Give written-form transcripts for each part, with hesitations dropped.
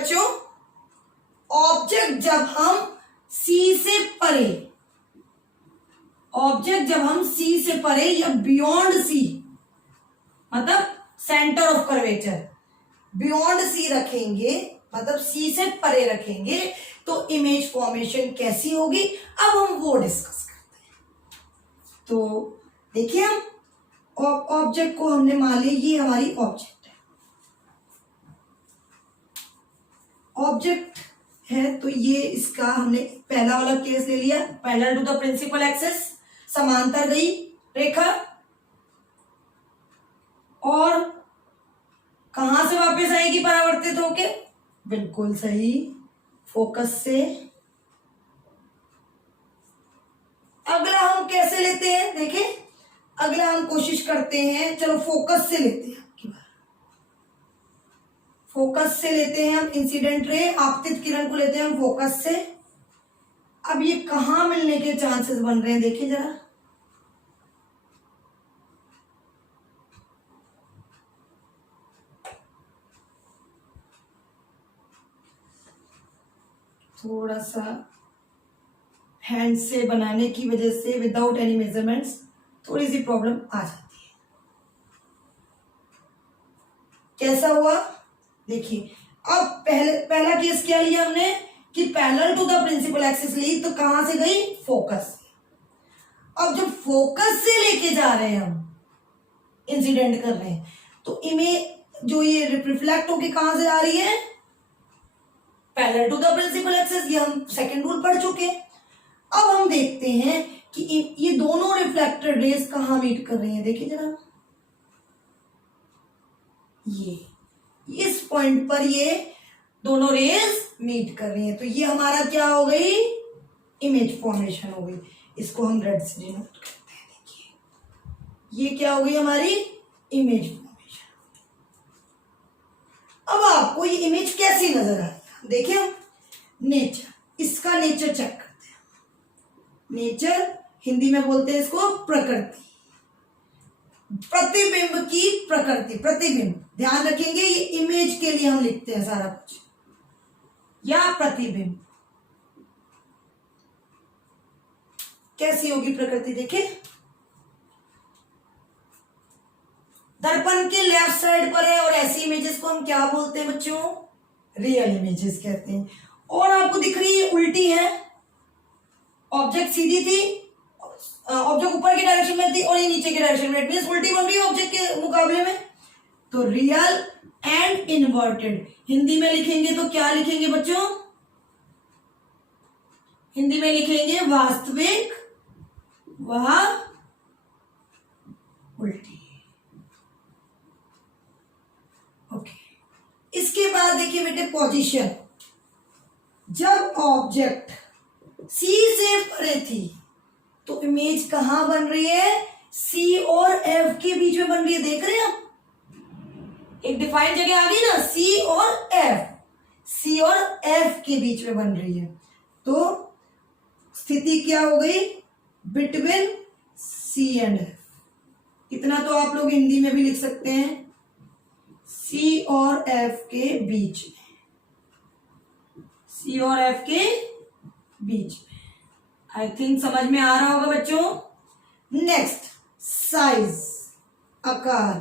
बच्चों, ऑब्जेक्ट जब हम सी से परे, ऑब्जेक्ट जब हम सी से परे या बियॉन्ड सी, मतलब centre of curvature, beyond C रखेंगे, मतलब सी से परे रखेंगे, तो इमेज फॉर्मेशन कैसी होगी, अब हम वो डिस्कस करते हैं। तो देखिए, हम ऑब्जेक्ट को हमने मान लिया, ये हमारी ऑब्जेक्ट है, ऑब्जेक्ट है, तो ये इसका हमने पहला वाला केस ले लिया, parallel to the principal axis, समांतर गई रेखा, और कहां से वापस आएगी परावर्तित होके, बिल्कुल सही, फोकस से। अगला हम कैसे लेते हैं, देखिए अगला हम कोशिश करते हैं, चलो फोकस से लेते हैं, फोकस से लेते हैं हम इंसिडेंट रे, आपतित किरण को लेते हैं हम फोकस से। अब ये कहां मिलने के चांसेस बन रहे हैं, देखिए जरा, थोड़ा सा हैंड से बनाने की वजह से विदाउट एनी मेजरमेंट्स थोड़ी सी प्रॉब्लम आ जाती है। कैसा हुआ, देखिए अब पहला केस क्या लिया हमने कि parallel to the principal axis ली, तो कहां से गई, फोकस से। अब जब फोकस से लेके जा रहे हैं हम, इंसिडेंट कर रहे हैं, तो इमेज जो ये रिफ्लेक्ट होके कहां से आ रही है, parallel to the principal axis, ये हम सेकंड रूल पढ़ चुके हैं। अब हम देखते हैं कि ये दोनों रिफ्लेक्टेड रेज कहां मीट कर रही हैं, देखिए जरा, ये इस पॉइंट पर ये दोनों रेज मीट कर रही हैं, तो ये हमारा क्या हो गई, इमेज फॉर्मेशन हो गई। इसको हम रेड से डिनोट करते हैं, देखिए ये क्या हो गई हमारी इमेज फॉर्मेशन। अब आपको ये इमेज कैसी नजर आई, देखिए नेचर, इसका नेचर चेक करते हैं। नेचर हिंदी में बोलते हैं इसको प्रकृति, प्रतिबिंब की प्रकृति, प्रतिबिंब, ध्यान रखेंगे ये इमेज के लिए हम लिखते हैं सारा कुछ, या प्रतिबिंब कैसी होगी प्रकृति, देखिए दर्पण के लेफ्ट साइड पर है, और ऐसी इमेजेस को हम क्या बोलते हैं बच्चों, रियल इमेजेस कहते हैं। और आपको दिख रही है उल्टी है, ऑब्जेक्ट सीधी थी, ऑब्जेक्ट ऊपर की डायरेक्शन में थी और ये नीचे की डायरेक्शन में, मींस उल्टी बन रही है ऑब्जेक्ट के मुकाबले में, तो रियल एंड इन्वर्टेड। हिंदी में लिखेंगे तो क्या लिखेंगे बच्चों, हिंदी में लिखेंगे वास्तविक व उल्टी। ओके, इसके बाद देखिए बेटे पोजीशन, जब ऑब्जेक्ट सी से परे थी तो इमेज कहां बन रही है, सी और एफ के बीच में बन रही है, देख रहे हैं आप, एक डिफाइंड जगह आ गई ना, सी और एफ, सी और एफ के बीच में बन रही है, तो स्थिति क्या हो गई, बिटवीन सी एंड एफ। इतना तो आप लोग हिंदी में भी लिख सकते हैं, सी और एफ के बीच में, सी और एफ के बीच में। आई थिंक समझ में आ रहा होगा बच्चों। नेक्स्ट, साइज, आकार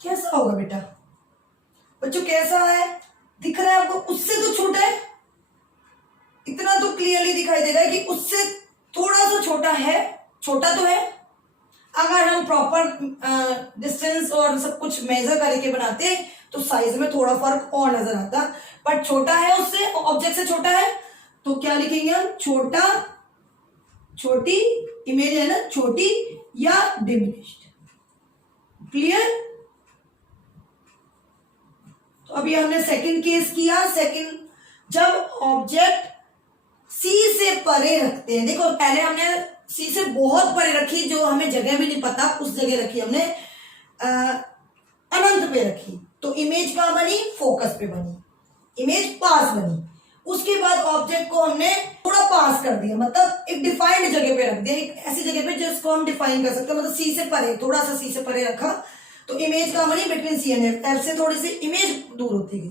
कैसा होगा बेटा, बच्चों कैसा है, दिख रहा है आपको, उससे तो छोटा है, इतना तो क्लियरली दिखाई दे रहा है कि उससे थोड़ा सा छोटा है, छोटा तो है। अगर हम प्रॉपर डिस्टेंस और सब कुछ मेजर करके बनाते तो साइज में थोड़ा फर्क और नजर आता, बट छोटा है उससे, ऑब्जेक्ट से छोटा है, तो क्या लिखेंगे हम, छोटा, छोटी, इमेज है ना छोटी या डिमिनिश्ड, क्लियर। तो अभी हमने सेकंड केस किया, सेकंड जब ऑब्जेक्ट सी से परे रखते हैं, देखो पहले हमने सी से बहुत परे रखी, जो हमें जगह भी नहीं पता उस जगह रखी हमने, अनंत पे रखी, तो इमेज कहां बनी, फोकस पे बनी, इमेज पास बनी। उसके बाद ऑब्जेक्ट को हमने थोड़ा पास कर दिया, मतलब एक डिफाइंड जगह पे रख दिया, एक ऐसी जगह पे जिसको हम डिफाइन कर सकते हैं, मतलब सी से परे, थोड़ा सा सी से परे रखा, तो इमेज कहाँ बनी, between C and F, F से थोड़ी सी इमेज दूर होती गई।